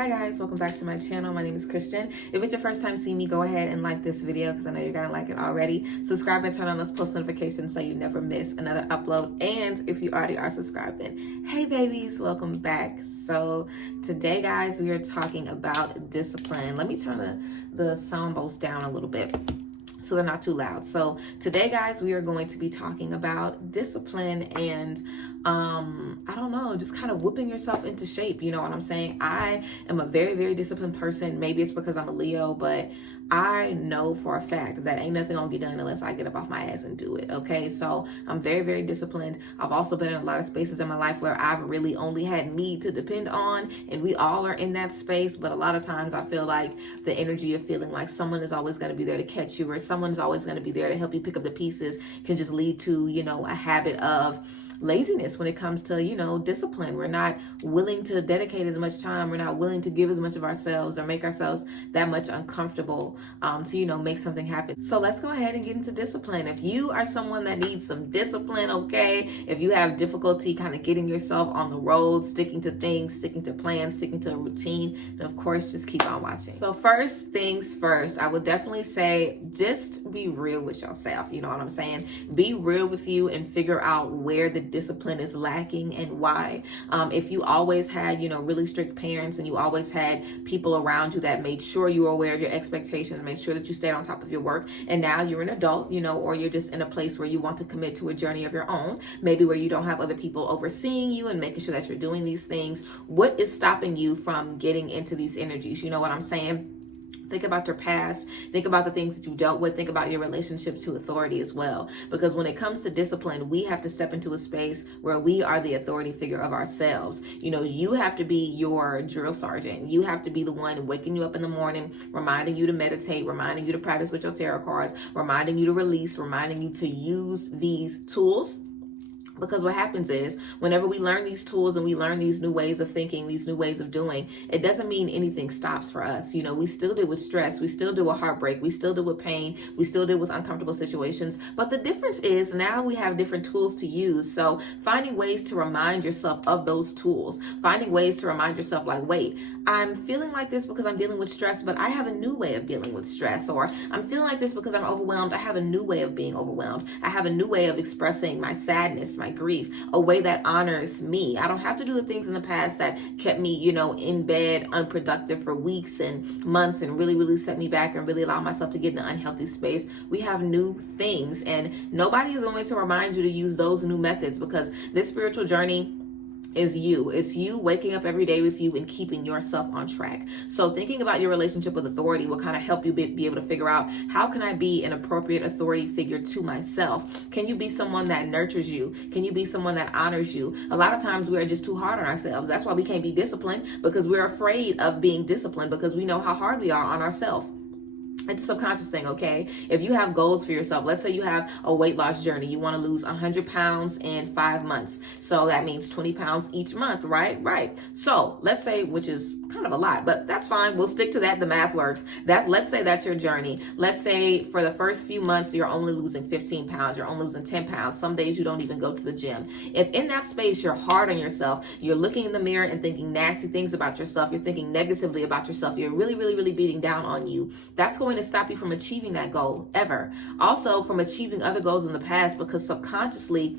Hi guys, welcome back to my channel. My name is Christian. If it's your first time seeing me, go ahead and like this video because I know you're gonna like it already. Subscribe and turn on those post notifications so you never miss another upload. And if you already are subscribed, then hey babies, welcome back. So today guys, we are talking about discipline. Let me turn the sound bowls down a little bit so they're not too loud. So today guys, we are going to be talking about discipline and I don't know, just kind of whipping yourself into shape. You know what I'm saying? I am a very, very disciplined person. Maybe it's because I'm a Leo, but I know for a fact that ain't nothing gonna get done unless I get up off my ass and do it. Okay, so I'm very, very disciplined. I've also been in a lot of spaces in my life where I've really only had me to depend on, and we all are in that space. But a lot of times I feel like the energy of feeling like someone is always going to be there to catch you, or someone's always going to be there to help you pick up the pieces, can just lead to, you know, a habit of laziness when it comes to, you know, discipline. We're not willing to dedicate as much time. We're not willing to give as much of ourselves or make ourselves that much uncomfortable to, you know, make something happen. So let's go ahead and get into discipline. If you are someone that needs some discipline, okay, if you have difficulty kind of getting yourself on the road, sticking to things, sticking to plans, sticking to a routine, then of course, just keep on watching. So first things first, I would definitely say, just be real with yourself. You know what I'm saying? Be real with you and figure out where the discipline is lacking and why. If you always had, you know, really strict parents and you always had people around you that made sure you were aware of your expectations, made sure that you stayed on top of your work, and now you're an adult, you know, or you're just in a place where you want to commit to a journey of your own, maybe where you don't have other people overseeing you and making sure that you're doing these things, what is stopping you from getting into these energies? You know what I'm saying? Think about your past. Think about the things that you dealt with. Think about your relationship to authority as well. Because when it comes to discipline, we have to step into a space where we are the authority figure of ourselves. You know, you have to be your drill sergeant. You have to be the one waking you up in the morning, reminding you to meditate, reminding you to practice with your tarot cards, reminding you to release, reminding you to use these tools. Because what happens is, whenever we learn these tools and we learn these new ways of thinking, these new ways of doing, it doesn't mean anything stops for us. You know, we still deal with stress. We still deal with heartbreak. We still deal with pain. We still deal with uncomfortable situations. But the difference is now we have different tools to use. So finding ways to remind yourself of those tools, finding ways to remind yourself like, wait, I'm feeling like this because I'm dealing with stress, but I have a new way of dealing with stress. Or I'm feeling like this because I'm overwhelmed. I have a new way of being overwhelmed. I have a new way of expressing my sadness, my grief, a way that honors me. I don't have to do the things in the past that kept me, you know, in bed, unproductive for weeks and months and really set me back and really allow myself to get in an unhealthy space. We have new things, and nobody is going to remind you to use those new methods, because this spiritual journey is you. It's you waking up every day with you and keeping yourself on track. So thinking about your relationship with authority will kind of help you be able to figure out, how can I be an appropriate authority figure to myself? Can you be someone that nurtures you? Can you be someone that honors you? A lot of times we are just too hard on ourselves. That's why we can't be disciplined, because we're afraid of being disciplined, because we know how hard we are on ourselves. It's a subconscious thing, okay? If you have goals for yourself, let's say you have a weight loss journey. You want to lose 100 pounds in 5 months. So that means 20 pounds each month, right? Right. So let's say, which is kind of a lot, but that's fine. We'll stick to that. The math works. Let's say that's your journey. Let's say for the first few months, you're only losing 15 pounds. You're only losing 10 pounds. Some days you don't even go to the gym. If in that space, you're hard on yourself, you're looking in the mirror and thinking nasty things about yourself, you're thinking negatively about yourself, you're really beating down on you, that's going to stop you from achieving that goal ever. Also from achieving other goals in the past, because subconsciously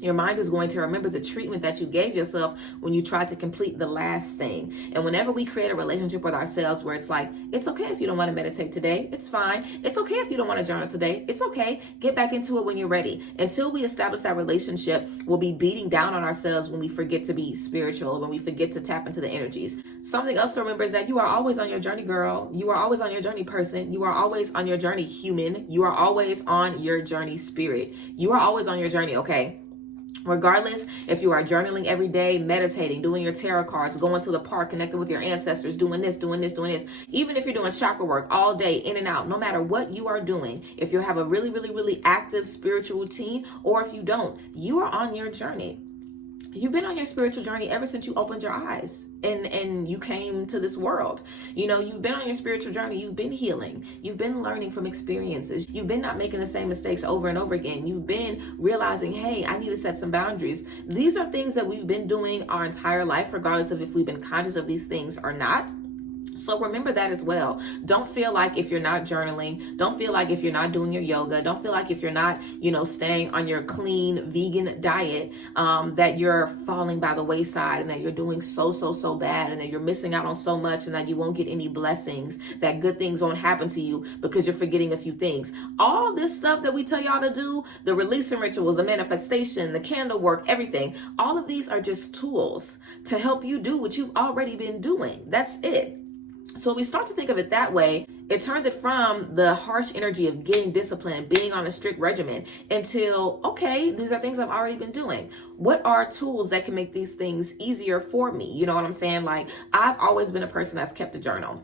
your mind is going to remember the treatment that you gave yourself when you tried to complete the last thing. And whenever we create a relationship with ourselves where it's like, it's okay if you don't want to meditate today, it's fine. It's okay if you don't want to journal today, it's okay. Get back into it when you're ready. Until we establish that relationship, we'll be beating down on ourselves when we forget to be spiritual, when we forget to tap into the energies. Something else to remember is that you are always on your journey, girl. You are always on your journey, person. You are always on your journey, human. You are always on your journey, spirit. You are always on your journey, okay? Regardless if you are journaling every day, meditating, doing your tarot cards, going to the park, connecting with your ancestors, doing this, even if you're doing chakra work all day, in and out, no matter what you are doing, if you have a really active spiritual routine, or if you don't, you are on your journey. You've been on your spiritual journey ever since you opened your eyes and you came to this world. You know, you've been on your spiritual journey. You've been healing. You've been learning from experiences. You've been not making the same mistakes over and over again. You've been realizing, hey, I need to set some boundaries. These are things that we've been doing our entire life, regardless of if we've been conscious of these things or not. So remember that as well. Don't feel like if you're not journaling, don't feel like if you're not doing your yoga, don't feel like if you're not, staying on your clean vegan diet, that you're falling by the wayside and that you're doing so bad and that you're missing out on so much and that you won't get any blessings, that good things won't happen to you because you're forgetting a few things. All this stuff that we tell y'all to do, the releasing rituals, the manifestation, the candle work, everything, all of these are just tools to help you do what you've already been doing. That's it. So when we start to think of it that way, it turns it from the harsh energy of getting disciplined, being on a strict regimen, until, okay, these are things I've already been doing. What are tools that can make these things easier for me? You know what I'm saying? Like, I've always been a person that's kept a journal.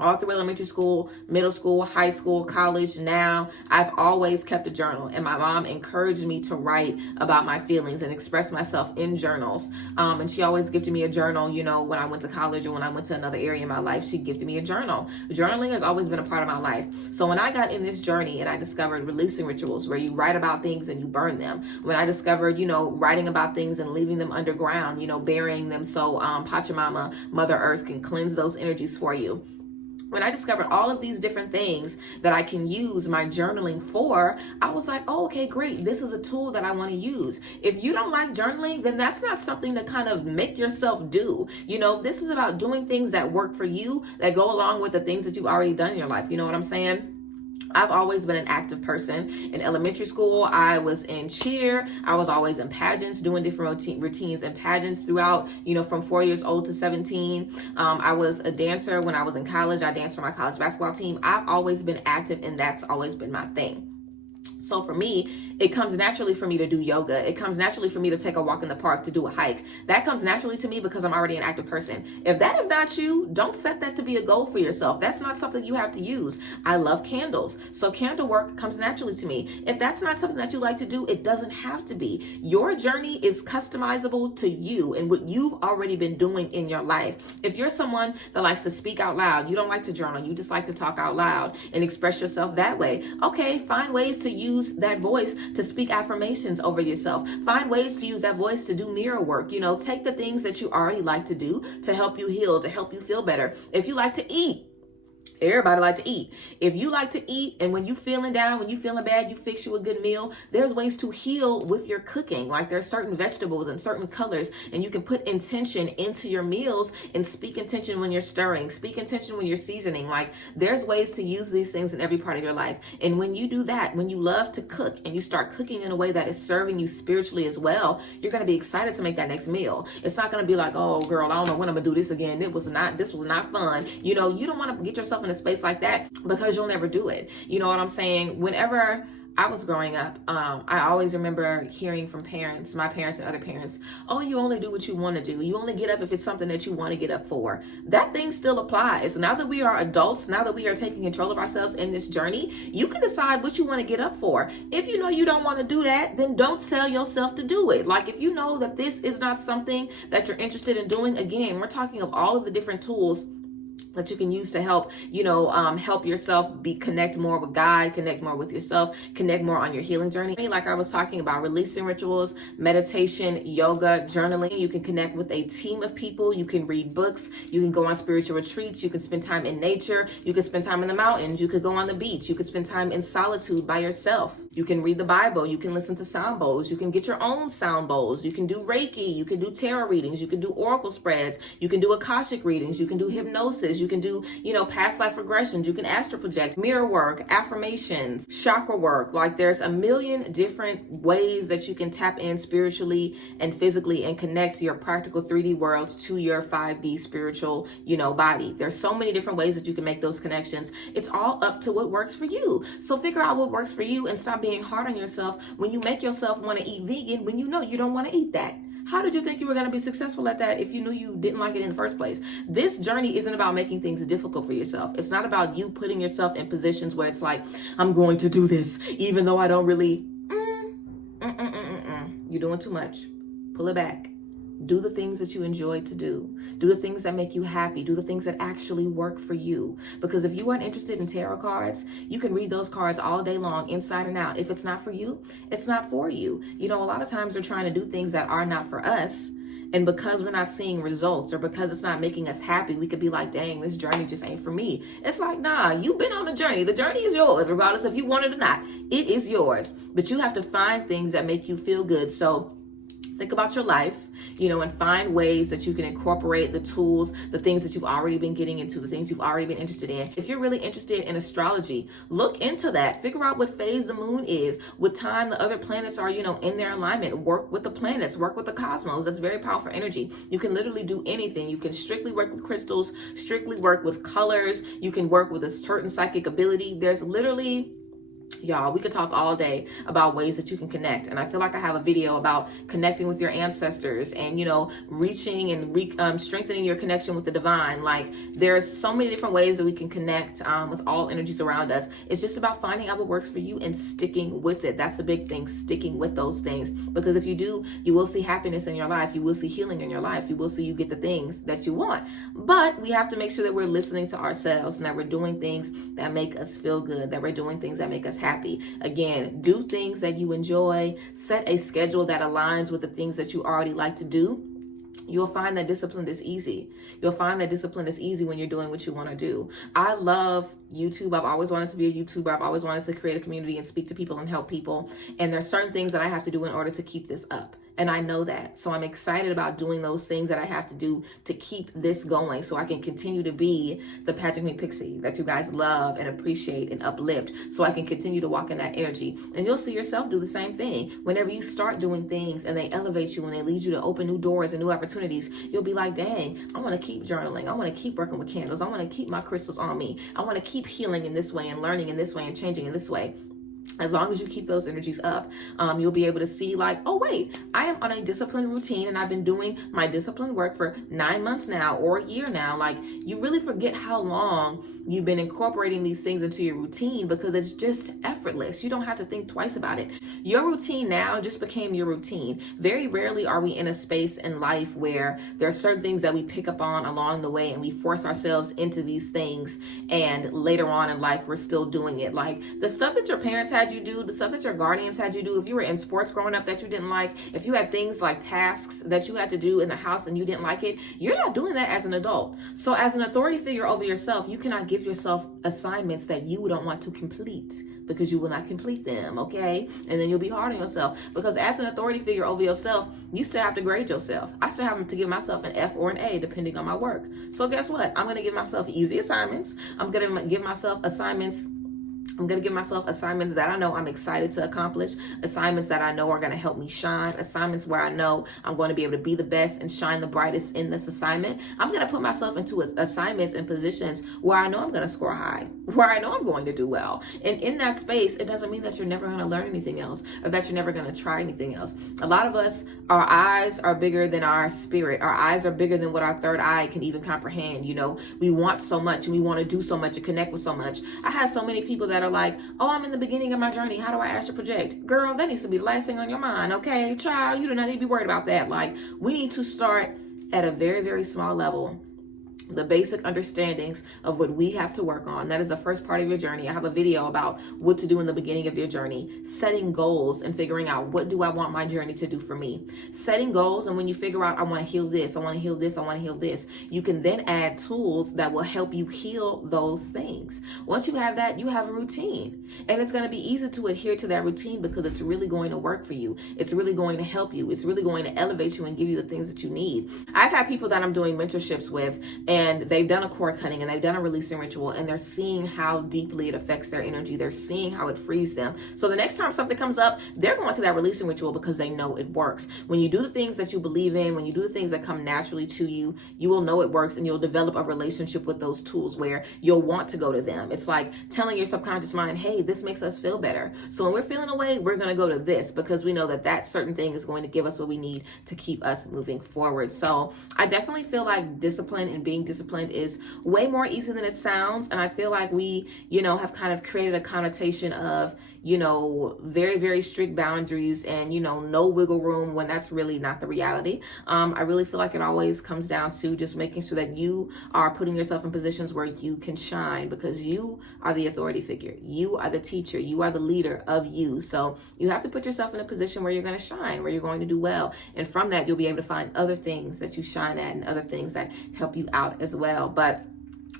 All through elementary school, middle school, high school, college, now, I've always kept a journal. And my mom encouraged me to write about my feelings and express myself in journals. And she always gifted me a journal, when I went to college or when I went to another area in my life, she gifted me a journal. Journaling has always been a part of my life. So when I got in this journey and I discovered releasing rituals where you write about things and you burn them, when I discovered, writing about things and leaving them underground, burying them so Pachamama, Mother Earth, can cleanse those energies for you. When I discovered all of these different things that I can use my journaling for, I was like, oh, okay, great. This is a tool that I want to use. If you don't like journaling, then that's not something to kind of make yourself do. This is about doing things that work for you, that go along with the things that you've already done in your life. You know what I'm saying? I've always been an active person. In elementary school, I was in cheer. I was always in pageants, doing different routines and pageants throughout, from 4 years old to 17. I was a dancer when I was in college. I danced for my college basketball team. I've always been active, and that's always been my thing. So for me, it comes naturally for me to do yoga. It comes naturally for me to take a walk in the park, to do a hike. That comes naturally to me because I'm already an active person. If that is not you, don't set that to be a goal for yourself. That's not something you have to use. I love candles. So candle work comes naturally to me. If that's not something that you like to do, it doesn't have to be. Your journey is customizable to you and what you've already been doing in your life. If you're someone that likes to speak out loud, you don't like to journal, you just like to talk out loud and express yourself that way. Okay, find ways to use that voice to speak affirmations over yourself. Find ways to use that voice to do mirror work. Take the things that you already like to do to help you heal, to help you feel better. If you like to eat, everybody like to eat. If you like to eat and when you feeling down, when you feeling bad, you fix you a good meal, there's ways to heal with your cooking. Like there's certain vegetables and certain colors, and you can put intention into your meals and speak intention when you're stirring, speak intention when you're seasoning. Like there's ways to use these things in every part of your life. And when you do that, when you love to cook and you start cooking in a way that is serving you spiritually as well, you're going to be excited to make that next meal. It's not going to be like, oh girl, I don't know when I'm gonna do this again. This was not fun. You don't want to get yourself in a space like that because you'll never do it. You know what I'm saying? Whenever I was growing up, I always remember hearing from parents, my parents and other parents, oh, you only do what you want to do. You only get up if it's something that you want to get up for. That thing still applies. Now that we are adults, now that we are taking control of ourselves in this journey, you can decide what you want to get up for. If you know you don't want to do that, then don't tell yourself to do it. Like if you know that this is not something that you're interested in doing, again, we're talking of all of the different tools that you can use to help, help yourself connect more with God, connect more with yourself, connect more on your healing journey. Like I was talking about, releasing rituals, meditation, yoga, journaling. You can connect with a team of people. You can read books. You can go on spiritual retreats. You can spend time in nature. You can spend time in the mountains. You could go on the beach. You could spend time in solitude by yourself. You can read the Bible. You can listen to sound bowls. You can get your own sound bowls. You can do Reiki. You can do tarot readings. You can do oracle spreads. You can do Akashic readings. You can do hypnosis. You can do, past life regressions. You can astral project, mirror work, affirmations, chakra work. Like there's a million different ways that you can tap in spiritually and physically and connect your practical 3D worlds to your 5D spiritual, body. There's so many different ways that you can make those connections. It's all up to what works for you. So figure out what works for you and stop being hard on yourself when you make yourself want to eat vegan when you know you don't want to eat that. How did you think you were going to be successful at that if you knew you didn't like it in the first place? This journey isn't about making things difficult for yourself. It's not about you putting yourself in positions where it's like, I'm going to do this, even though I don't really, you're doing too much. Pull it back. Do the things that you enjoy to do. Do the things that make you happy. Do the things that actually work for you. Because if you aren't interested in tarot cards, you can read those cards all day long, inside and out. If it's not for you, it's not for you. You know, a lot of times we're trying to do things that are not for us. And because we're not seeing results, or because it's not making us happy, we could be like, dang, this journey just ain't for me. It's like, nah, you've been on a journey. The journey is yours, regardless if you want it or not. It is yours. But you have to find things that make you feel good. So think about your life, you know, and find ways that you can incorporate the tools, the things that you've already been getting into, the things you've already been interested in. If you're really interested in astrology, look into that. Figure out what phase the moon is, what time the other planets are, you know, in their alignment. Work with the planets, work with the cosmos. That's very powerful energy. You can literally do anything. You can strictly work with crystals, strictly work with colors. You can work with a certain psychic ability. There's literally, y'all, we could talk all day about ways that you can connect. And I feel like I have a video about connecting with your ancestors and, you know, reaching and strengthening your connection with the divine. Like, there's so many different ways that we can connect with all energies around us. It's just about finding out what works for you and sticking with it. That's a big thing, sticking with those things. Because if you do, you will see happiness in your life. You will see healing in your life. You will see you get the things that you want. But we have to make sure that we're listening to ourselves and that we're doing things that make us feel good, that we're doing things that make us happy. Again, do things that you enjoy. Set a schedule that aligns with the things that you already like to do. You'll find that discipline is easy. You'll find that discipline is easy when you're doing what you want to do. I love YouTube. I've always wanted to be a YouTuber. I've always wanted to create a community and speak to people and help people. And there's certain things that I have to do in order to keep this up. And I know that. So I'm excited about doing those things that I have to do to keep this going so I can continue to be the Pageant Pixie that you guys love and appreciate and uplift, so I can continue to walk in that energy. And you'll see yourself do the same thing. Whenever you start doing things and they elevate you and they lead you to open new doors and new opportunities, you'll be like, dang, I want to keep journaling. I want to keep working with candles. I want to keep my crystals on me. I want to keep healing in this way and learning in this way and changing in this way. As long as you keep those energies up, you'll be able to see like, oh, wait, I am on a disciplined routine and I've been doing my disciplined work for 9 months now or a year now. Like, you really forget how long you've been incorporating these things into your routine because it's just effortless. You don't have to think twice about it. Your routine now just became your routine. Very rarely are we in a space in life where there are certain things that we pick up on along the way and we force ourselves into these things. And later on in life, we're still doing it. Like the stuff that your parents had you do, the stuff that your guardians had you do, if you were in sports growing up that you didn't like, if you had things like tasks that you had to do in the house and you didn't like it, you're not doing that as an adult. So as an authority figure over yourself, you cannot give yourself assignments that you don't want to complete because you will not complete them, okay? And then you'll be hard on yourself because as an authority figure over yourself, you still have to grade yourself. I still have to give myself an F or an A depending on my work. So guess what? I'm going to give myself easy assignments. I'm going to give myself assignments that I know I'm excited to accomplish, assignments that I know are going to help me shine, assignments where I know I'm going to be able to be the best and shine the brightest in this assignment. I'm going to put myself into assignments and positions where I know I'm going to score high, where I know I'm going to do well. And in that space, it doesn't mean that you're never going to learn anything else or that you're never going to try anything else. A lot of us, our eyes are bigger than our spirit. Our eyes are bigger than what our third eye can even comprehend. You know, we want so much and we want to do so much and connect with so much. I have so many people that are like, oh, I'm in the beginning of my journey. How do I astral project? Girl, that needs to be the last thing on your mind, okay? Child, you do not need to be worried about that. Like, we need to start at a very, very small level. The basic understandings of what we have to work on. That is the first part of your journey. I have a video about what to do in the beginning of your journey. Setting goals and figuring out, what do I want my journey to do for me? Setting goals, and when you figure out, I want to heal this, I want to heal this, I want to heal this, you can then add tools that will help you heal those things. Once you have that, you have a routine. And it's going to be easy to adhere to that routine because it's really going to work for you. It's really going to help you. It's really going to elevate you and give you the things that you need. I've had people that I'm doing mentorships with, and they've done a cord cutting and they've done a releasing ritual, and they're seeing how deeply it affects their energy. They're seeing how it frees them. So the next time something comes up, they're going to that releasing ritual because they know it works. When you do the things that you believe in, when you do the things that come naturally to you, you will know it works, and you'll develop a relationship with those tools where you'll want to go to them. It's like telling your subconscious mind, hey, this makes us feel better. So when we're feeling away, we're going to go to this because we know that that certain thing is going to give us what we need to keep us moving forward. So I definitely feel like discipline and being disciplined is way more easy than it sounds. And I feel like we, have kind of created a connotation of, you know, very, very strict boundaries and, you know, no wiggle room when that's really not the reality. I really feel like it always comes down to just making sure that you are putting yourself in positions where you can shine, because you are the authority figure. You are the teacher. You are the leader of you. So you have to put yourself in a position where you're going to shine, where you're going to do well. And from that, you'll be able to find other things that you shine at and other things that help you out as well. But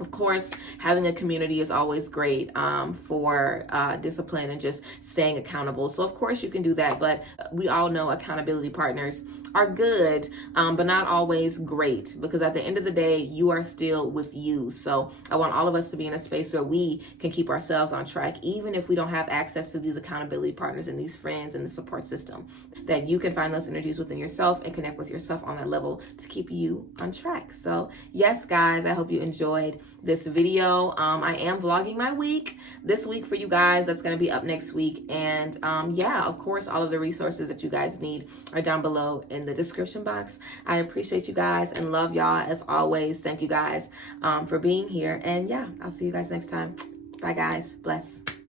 of course, having a community is always great for discipline and just staying accountable. So of course you can do that, but we all know accountability partners are good, but not always great, because at the end of the day, you are still with you. So I want all of us to be in a space where we can keep ourselves on track, even if we don't have access to these accountability partners and these friends and the support system, that you can find those energies within yourself and connect with yourself on that level to keep you on track. So yes, guys, I hope you enjoyed this video. I am vlogging my week this week for you guys. That's going to be up next week. And yeah, of course, all of the resources that you guys need are down below in the description box. I appreciate you guys and love y'all as always. Thank you guys for being here. And yeah, I'll see you guys next time. Bye guys. Bless.